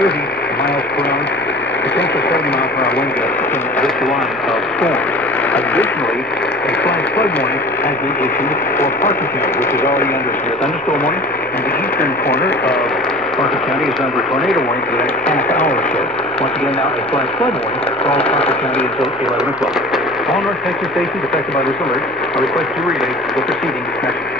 30 miles per hour. Potential 70 mile per hour wind gusts in this line of storm. Additionally, a flash flood warning has been issued for Parker County, which is already under severe thunderstorm warning, and the eastern corner of Parker County is under tornado warning for the next half hour or so. Once again, now a flash flood warning for all of Parker County until 11 o'clock. All North Texas stations affected by this alert are requested to relay the preceding message.